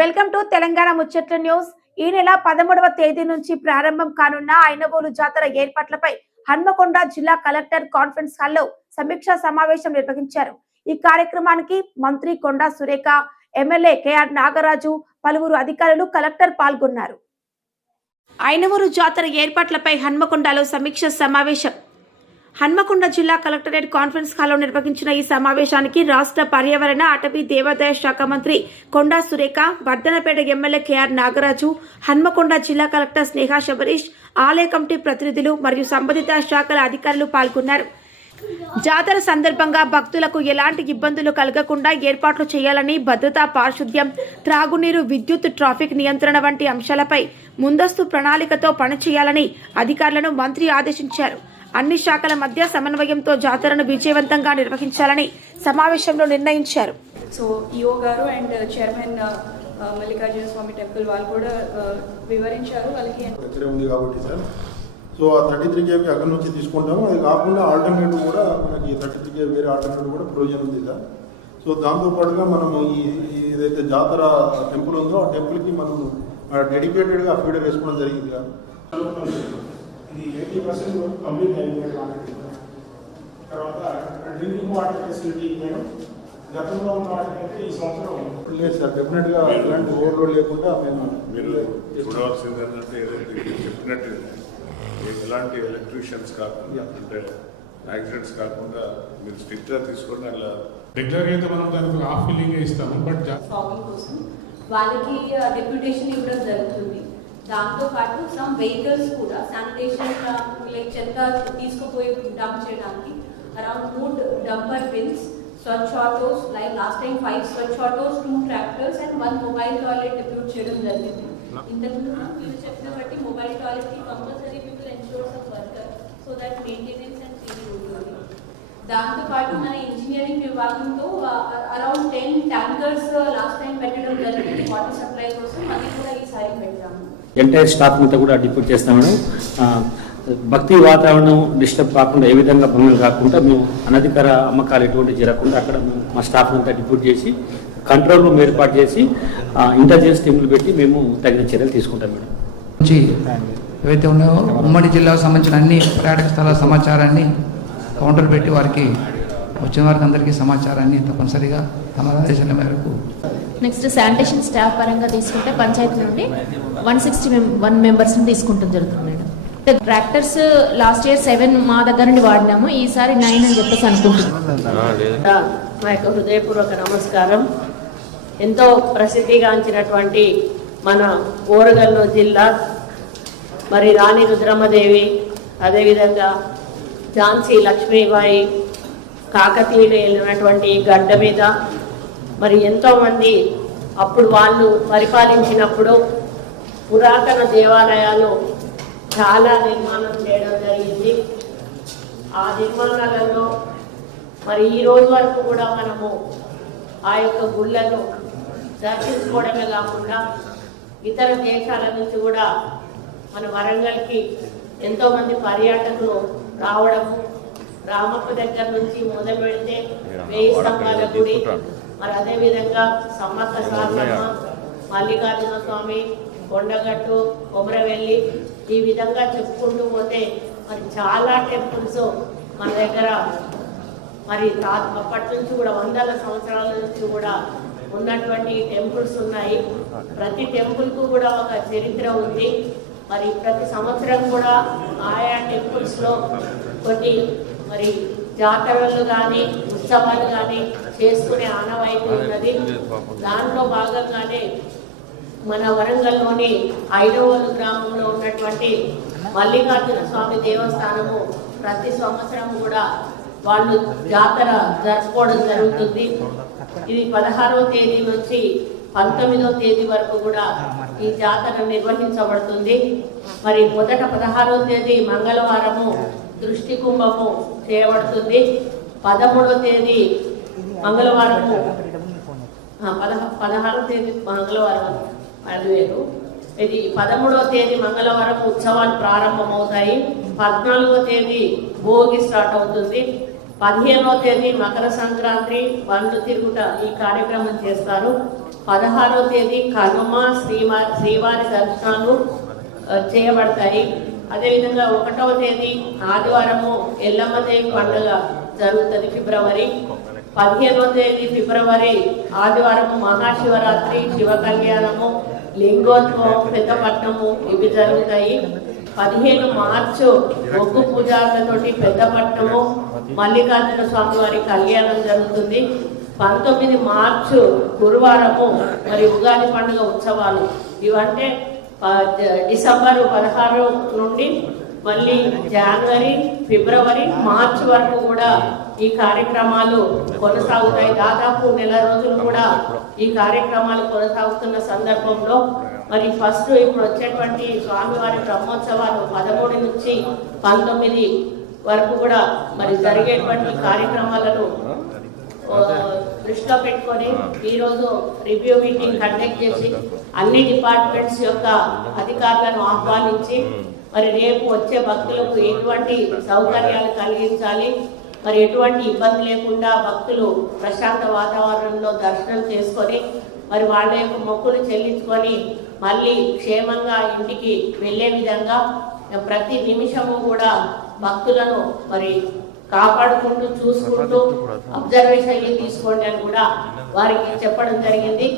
Welcome to Telangana ముచ్చట్ల news. ఈ నెల 13వ తేదీ నుంచి ప్రారంభం కానున్న ఐనవోలు జాతర ఏర్పాట్లపై హన్మకొండ జిల్లా కలెక్టర్ కాన్ఫరెన్స్ హాల్లో సమీక్షా సమావేశం నిర్వహించారు. ఈ కార్యక్రమానికి మంత్రి కొండా సురేఖ, ఎమ్మెల్యే కేఆర్ నాగరాజు, పలువురు అధికారులు, కలెక్టర్ పాల్గొన్నారు. ఐనవోలు జాతర ఏర్పాట్లపై హన్మకొండలో సమీక్ష సమావేశం. హన్మకొండ జిల్లా కలెక్టరేట్ కాన్ఫరెన్స్ హాల్లో నిర్వహించిన ఈ సమావేశానికి రాష్ట్ర పర్యావరణ, అటవీ, దేవాదాయ శాఖ మంత్రి కొండా సురేఖ, వర్ధనపేట ఎమ్మెల్యే కేఆర్ నాగరాజు, హన్మకొండ జిల్లా కలెక్టర్ స్నేహ శబరీష్, ఆలయ కమిటీ ప్రతినిధులు మరియు సంబంధిత శాఖల అధికారులు పాల్గొన్నారు. జాతర సందర్భంగా భక్తులకు ఎలాంటి ఇబ్బందులు కలగకుండా ఏర్పాట్లు చేయాలని, భద్రతా, పారిశుద్ధ్యం, త్రాగునీరు, విద్యుత్, ట్రాఫిక్ నియంత్రణ వంటి అంశాలపై ముందస్తు ప్రణాళికతో పనిచేయాలని అధికారులను మంత్రి ఆదేశించారు. అన్ని శాఖల మధ్య సమన్వయంతో జాతరను విజయవంతంగా నిర్వహించాలని సమావేశంలో నిర్ణయించారు. సో ఈఓ గారు and chairman Mallikarjuna Swamy temple వాళ్ళు కూడా వివరించారు. వాళ్ళకి ఉంది కాబట్టి సార్, సో ఆ 33 కేబీ అక్కడ నుంచి తీసుకుంటాము. అది కాకుండా ఆల్టర్నేటివ్ కూడా మనకి 33 కేబీ వేరే ఆల్టర్నేటివ్ కూడా ప్రొవిజన్ ఉంది సార్. సో దాంతోపాటుగా మనము ఏదైతే జాతర టెంపుల్ ఉందో ఆ టెంపుల్కి మనం డెడికేటెడ్గా ఫీడర్ వేసుకోవడం జరిగింది సార్. ఇది 80% కంప్లీట్ అయిపోయింది. తర్వాత డ్రింకింగ్ వాటర్ ఫెసిలిటీ ఇవ్వడం గతంలో ఉన్న వాటికైతే ఈ సంవత్సరం లేదు సార్. డెఫినెట్గా ఎలాంటి ఓవర్లోడ్ లేకుండా మీరు చూడవలసింది ఏంటంటే చెప్పినట్టు ఎలాంటి ఎలక్ట్రీషియన్స్ కాకుండా అంటే యాక్సిడెంట్స్ కాకుండా మీరు స్ట్రిక్ట్గా తీసుకొని అలా రెగ్యులర్గా అయితే మనం దానికి హాఫ్ ఫిల్లింగ్ ఇస్తాము. బట్ ఫాగింగ్ కోసం వాళ్ళకి డెప్యుటేషన్ ఇవ్వడం జరుగుతుంది. దాంతోపాటు సమ్ వెహికల్స్ కూడా శానిటేషన్ లైక్ చెత్త తీసుకుపోయి డంప్ చేయడానికి around 3 dumper bins, Swachh autos, like last time 5 Swachh autos, 2 tractors and 1 mobile toilet depute చేయడం జరిగింది. ఇంతకుముందు మీరు చెప్పిన బట్టి మొబైల్ టాయిలెట్కి compulsory people ensure some worker so that maintenance and cleaning ఉంటుంది. దాంతోపాటు మన ఇంజనీరింగ్ విభాగంతో అరౌండ్ 10 ట్యాంకర్స్ లాస్ట్ టైం పెట్టడం జరిగింది వాటర్ సప్లై కోసం. అది కూడా ఈసారి పెట్టాము. ఎంటైర్ స్టాఫ్ అంతా కూడా డిప్యూట్ చేస్తాం మేడం. భక్తి వాతావరణం డిస్టర్బ్ కాకుండా, ఏ విధంగా భంగం కాకుండా మేము అనధికార అమ్మకాలు ఎటువంటి జరగకుండా అక్కడ మా స్టాఫ్ అంతా డిప్యూట్ చేసి కంట్రోల్ రూమ్ ఏర్పాటు చేసి ఇంటెలిజెన్స్ టీంలు పెట్టి మేము తగిన చర్యలు తీసుకుంటాం మేడం. ఏవైతే ఉన్నాయో ఉమ్మడి జిల్లాకు సంబంధించిన అన్ని పర్యాటక స్థలాల సమాచారాన్ని కౌంటర్ పెట్టి వారికి వచ్చిన వారికి అందరికీ సమాచారాన్ని తప్పనిసరిగా తమ ఆదేశాల మేరకు. నెక్స్ట్ శానిటేషన్ స్టాఫ్ పరంగా తీసుకుంటే పంచాయతీ నుండి 161 మెంబర్స్ని తీసుకుంటాం జరుగుతుంది మేడం. ట్రాక్టర్స్ లాస్ట్ ఇయర్ 7 మా దగ్గర నుండి వాడినాము, ఈసారి 9 అని చెప్పేసి అనుకుంటున్నాం. మా యొక్క హృదయపూర్వక నమస్కారం. ఎంతో ప్రసిద్ధిగాంచినటువంటి మన ఓరుగల్లు జిల్లా, మరి రాణి రుద్రమ్మదేవి, అదేవిధంగా ఝాన్సీ లక్ష్మీబాయి కాకతీయులు వెళ్ళినటువంటి గడ్డ మీద మరి ఎంతోమంది అప్పుడు వాళ్ళు పరిపాలించినప్పుడు పురాతన దేవాలయాలు చాలా నిర్మాణం చేయడం జరిగింది. ఆ నిర్మాణాలలో మరి ఈ రోజు వరకు కూడా మనము ఆ యొక్క గుళ్ళను దర్శించుకోవడమే కాకుండా ఇతర దేశాల నుంచి కూడా మన వరంగల్కి ఎంతోమంది పర్యాటకులు రావడము, రామప్ప దగ్గర నుంచి మొదలు పెడితే 1000 స్తంభాల గుడి, మరి అదేవిధంగా సమ్మక్క సారలమ్మ, మల్లికార్జున స్వామి, కొండగట్టు, కొమరవెల్లి, ఈ విధంగా చెప్పుకుంటూ పోతే మరి చాలా టెంపుల్స్ మన దగ్గర మరి అప్పటి నుంచి కూడా వందల సంవత్సరాల నుంచి కూడా ఉన్నటువంటి టెంపుల్స్ ఉన్నాయి. ప్రతి టెంపుల్కు కూడా ఒక చరిత్ర ఉంది. మరి ప్రతి సంవత్సరం కూడా ఆయా టెంపుల్స్లో కొన్ని మరి జాతరలు కానీ ఉత్సవాలు కానీ చేసుకునే ఆనవాయితీ ఉన్నది. దాంట్లో భాగంగానే మన వరంగల్లోని ఐనవోలు గ్రామంలో ఉన్నటువంటి మల్లికార్జున స్వామి దేవస్థానము ప్రతి సంవత్సరం కూడా వాళ్ళు జాతర జరుపుకోవడం జరుగుతుంది. ఇది 16వ తేదీ నుంచి 19వ తేదీ వరకు కూడా ఈ జాతర నిర్వహించబడుతుంది. మరి మొదట 16వ తేదీ మంగళవారము దృష్టి కుంభము చేయబడుతుంది. 13వ తేదీ మంగళవారము 16వ తేదీ మంగళవారం వేరు. ఇది 13వ తేదీ మంగళవారం ఉత్సవాలు ప్రారంభమవుతాయి. 14వ తేదీ భోగి స్టార్ట్ అవుతుంది. 15వ తేదీ మకర సంక్రాంతి బండ్లు తిరుగుట ఈ కార్యక్రమం చేస్తారు. 16వ తేదీ కనుమ శ్రీవారి దర్శనాలు చేయబడతాయి. అదేవిధంగా 1వ తేదీ ఆదివారము ఎల్లమ్మదేవి పండుగ జరుగుతుంది ఫిబ్రవరి. 15వ తేదీ ఫిబ్రవరి ఆదివారము మహాశివరాత్రి, శివ కళ్యాణము, లింగోత్సవం, పెద్దపట్నము ఇవి జరుగుతాయి. 15 మార్చు ఒగ్గు పూజలతోటి పెద్దపట్నము మల్లికార్జున స్వామి వారి కళ్యాణం జరుగుతుంది. 19 మార్చు గురువారము మరి ఉగాది పండుగ ఉత్సవాలు. ఇవంటే డిసెంబర్ 16 నుండి మళ్ళీ జనవరి, ఫిబ్రవరి, మార్చి వరకు కూడా ఈ కార్యక్రమాలు కొనసాగుతాయి. దాదాపు నెల రోజులు కూడా ఈ కార్యక్రమాలు కొనసాగుతున్న సందర్భంలో మరి ఫస్ట్ ఇప్పుడు వచ్చేటువంటి స్వామివారి బ్రహ్మోత్సవాలు 13 నుంచి 19 వరకు కూడా మరి జరిగేటువంటి కార్యక్రమాలను దృష్టిలో పెట్టుకొని ఈరోజు రివ్యూ మీటింగ్ కండక్ట్ చేసి అన్ని డిపార్ట్మెంట్స్ యొక్క అధికారులను ఆహ్వానించి మరి రేపు వచ్చే భక్తులకు ఎటువంటి సౌకర్యాలు కలిగించాలి, మరి ఎటువంటి ఇబ్బంది లేకుండా భక్తులు ప్రశాంత వాతావరణంలో దర్శనం చేసుకొని మరి వాళ్ళ యొక్క మొక్కులు చెల్లించుకొని మళ్ళీ క్షేమంగా ఇంటికి వెళ్ళే విధంగా ప్రతి నిమిషము కూడా భక్తులను మరి కాపాడుకుంటూ చూసుకుంటూ అబ్జర్వేషన్ తీసుకోండి అని కూడా వారికి చెప్పడం జరిగింది.